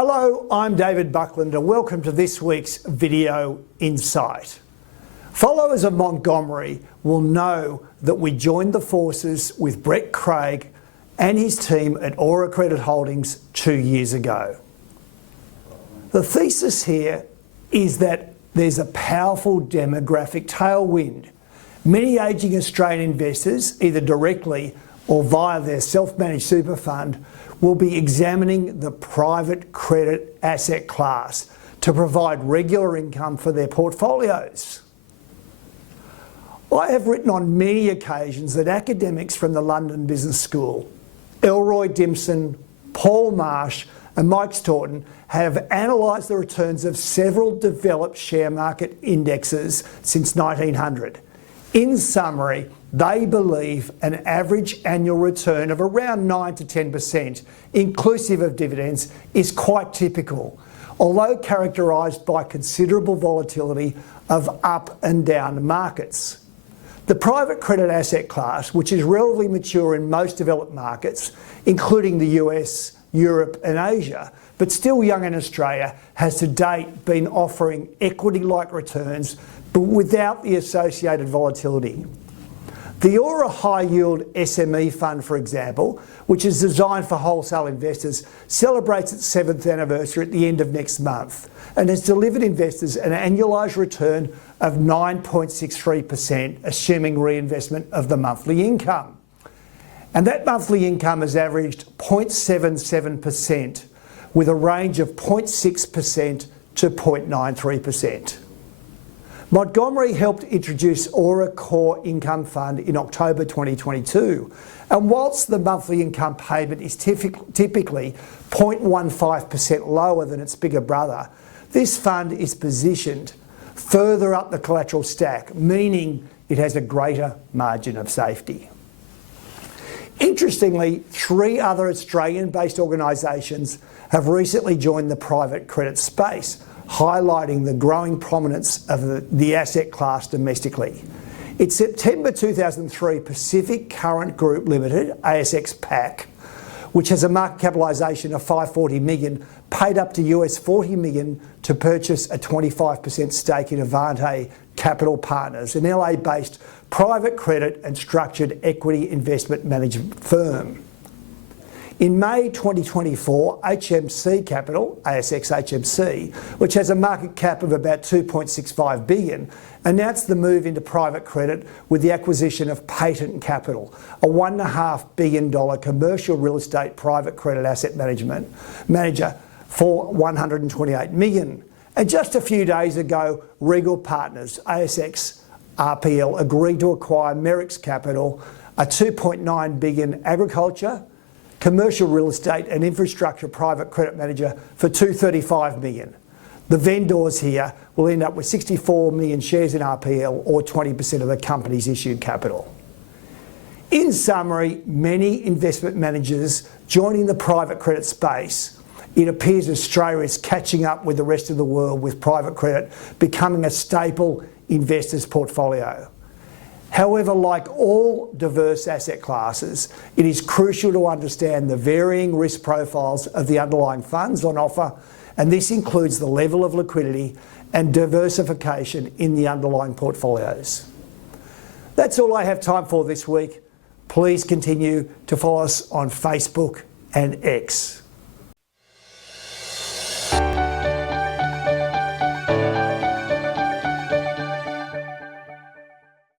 Hello, I'm David Buckland and welcome to this week's Video Insight. Followers of Montgomery will know that we joined the forces with Brett Craig and his team at Aura Credit Holdings 2 years ago. The thesis here is that there's a powerful demographic tailwind. Many ageing Australian investors, either directly or via their self-managed super fund, will be examining the private credit asset class to provide regular income for their portfolios. I have written on many occasions that academics from the London Business School, Elroy Dimson, Paul Marsh and Mike Staunton, have analysed the returns of several developed share market indexes since 1900. In summary, they believe an average annual return of around 9 to 10%, inclusive of dividends, is quite typical, although characterised by considerable volatility of up and down markets. The private credit asset class, which is relatively mature in most developed markets, including the US, Europe and Asia, but still young in Australia, has to date been offering equity-like returns but without the associated volatility. The Aura High Yield SME Fund, for example, which is designed for wholesale investors, celebrates its 7th anniversary at the end of next month and has delivered investors an annualised return of 9.63%, assuming reinvestment of the monthly income. And that monthly income has averaged 0.77%, with a range of 0.6% to 0.93%. Montgomery helped introduce Aura Core Income Fund in October 2022, and whilst the monthly income payment is typically 0.15% lower than its bigger brother, this fund is positioned further up the collateral stack, meaning it has a greater margin of safety. Interestingly, 3 other Australian-based organisations have recently joined the private credit space, highlighting the growing prominence of the asset class domestically. In September 2003, Pacific Current Group Limited, ASX PAC, which has a market capitalisation of $540 million, paid up to US $40 million to purchase a 25% stake in Avante Capital Partners, an LA-based private credit and structured equity investment management firm. In May 2024, HMC Capital, ASX HMC, which has a market cap of about $2.65 billion, announced the move into private credit with the acquisition of Patent Capital, a $1.5 billion commercial real estate private credit asset manager for $128 million. And just a few days ago, Regal Partners, ASX RPL, agreed to acquire Merrick's Capital, a $2.9 billion agriculture, commercial real estate and infrastructure private credit manager for $235 million. The vendors here will end up with 64 million shares in RPL, or 20% of the company's issued capital. In summary, many investment managers joining the private credit space, it appears Australia is catching up with the rest of the world, with private credit becoming a staple investor's portfolio. However, like all diverse asset classes, it is crucial to understand the varying risk profiles of the underlying funds on offer, and this includes the level of liquidity and diversification in the underlying portfolios. That's all I have time for this week. Please continue to follow us on Facebook and X.